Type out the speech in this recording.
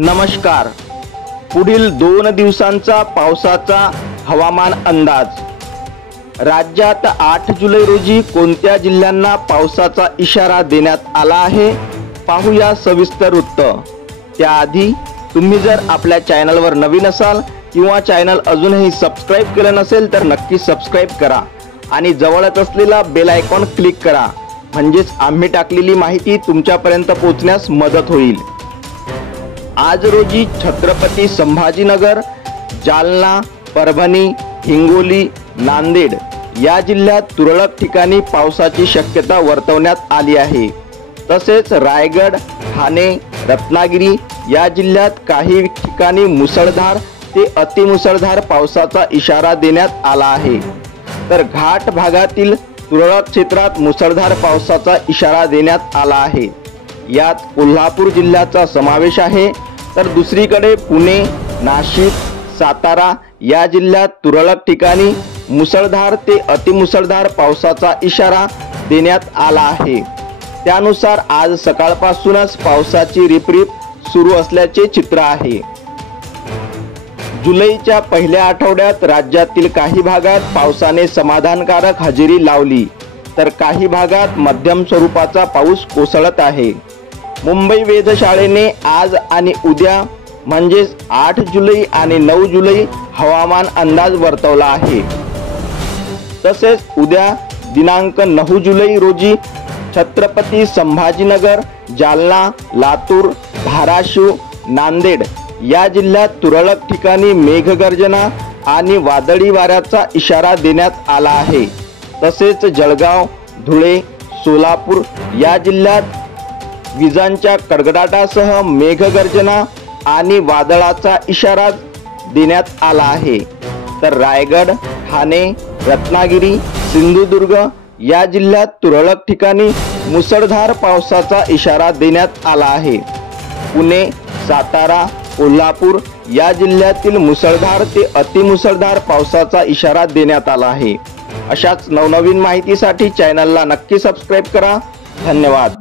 नमस्कार। पुढील 2 दिवसांचा पावसाचा हवामान अंदाज। राज्यात 8 जुलै रोजी कोणत्या जिल्ह्यांना पावसाचा इशारा देण्यात आला आहे, पाहूया सविस्तर वृत्त। त्याआधी तुम्ही जर आपल्या चॅनलवर नवीन असाल किंवा चॅनल अजूनही सबस्क्राइब केले नसेल तर नक्की सबस्क्राइब करा आणि जवळच असलेला बेल आयकॉन क्लिक करा, म्हणजेच आम्ही टाकलेली माहिती तुमच्यापर्यंत पोहोचण्यास मदत होईल। आज रोजी छत्रपती संभाजीनगर, जालना, परभणी, हिंगोली, नांदेड या जिल्ह्यात तुरळक ठिकाणी पावसाची शक्यता वर्तवण्यात आली आहे। तसेच रायगड, ठाणे, रत्नागिरी या जिल्ह्यात काही ठिकाणी मुसळधार ते अतिमुसळधार पावसाचा इशारा देण्यात आला आहे। तर घाट भागातील तुरळक क्षेत्रात मुसळधार पावसाचा इशारा देण्यात आला आहे। यात कोल्हापूर जिल्ह्याचा समावेश आहे। तर दुसरीकडे पुणे, नाशिक, सातारा या जिल्ह्यात तुरळक ठिकाणी मुसळधार ते अतिमुसळधार पावसाचा इशारा देण्यात आला आहे। त्यानुसार आज सकाळपासूनच पावसाची रिपरिप सुरू असल्याचे चित्र आहे। जुलैच्या पहिल्या आठवड्यात राज्यातील काही भागात पावसाने समाधानकारक हजेरी लावली, तर काही भागात मध्यम स्वरूपाचा पाऊस कोसळत आहे। मुंबई वेधशाळेने आज आणि उद्या म्हणजेच 8 जुलै आणि 9 जुलै हवामान अंदाज वर्तवला आहे। तसेच उद्या दिनांक 9 जुलै रोजी छत्रपती संभाजीनगर, जालना, लातूर, धाराशिव, नांदेड या जिल्ह्यात तुरळक ठिकाणी मेघगर्जना आणि वादळी वाऱ्याचा इशारा देण्यात आला आहे। तसेच जळगाव, धुळे, सोलापूर या जिल्ह्यात विजांच्या कडकडाटासह मेघगर्जना आणि वादळाचा इशारा देण्यात आला आहे। तर रायगड, ठाणे, रत्नागिरी, सिंधुदुर्ग या जिल्ह्यात तुरळक ठिकाणी मुसळधार पावसाचा इशारा देण्यात आला आहे। पुणे, सातारा, कोल्हापूर या जिल्ह्यातील मुसळधार ते अतिमुसळधार पावसाचा इशारा देण्यात आला आहे। अशाच नवनवीन माहितीसाठी चॅनलला नक्की सबस्क्राइब करा। धन्यवाद।